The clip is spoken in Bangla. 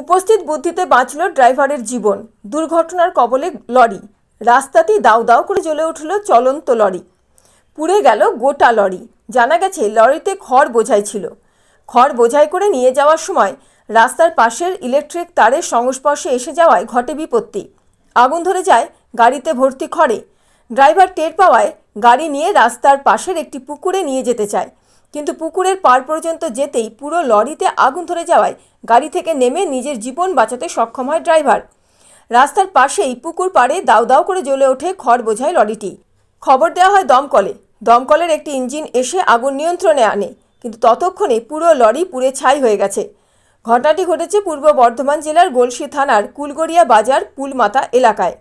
উপস্থিত বুদ্ধিতে বাঁচল ড্রাইভারের জীবন। দুর্ঘটনার কবলে লরি। রাস্তাতেই দাউ দাউ করে জ্বলে উঠল চলন্ত লরি। পুড়ে গেল গোটা লরি। জানা গেছে লরিতে খড় বোঝাই ছিল। খড় বোঝাই করে নিয়ে যাওয়ার সময় রাস্তার পাশের ইলেকট্রিক তারের সংস্পর্শে এসে যাওয়ায় ঘটে বিপত্তি। আগুন ধরে যায় গাড়িতে ভর্তি খড়ে। ড্রাইভার টের পাওয়ায় গাড়ি নিয়ে রাস্তার পাশের একটি পুকুরে নিয়ে যেতে চায়, কিন্তু পুকুরের পার পর্যন্ত যেতেই পুরো লরিতে আগুন ধরে যাওয়ায় গাড়ি থেকে নেমে নিজের জীবন বাঁচাতে সক্ষম হয় ড্রাইভার। রাস্তার পাশেই পুকুর পাড়ে দাউ দাউ করে জ্বলে ওঠে খড় বোঝাই লরিটি। খবর দেওয়া হয় দমকলে। দমকলের একটি ইঞ্জিন এসে আগুন নিয়ন্ত্রণে আনে, কিন্তু ততক্ষণে পুরো লরি পুড়ে ছাই হয়ে গেছে। ঘটনাটি ঘটেছে পূর্ব বর্ধমান জেলার গলসি থানার কুলগড়িয়া বাজার পুলমাতা এলাকায়।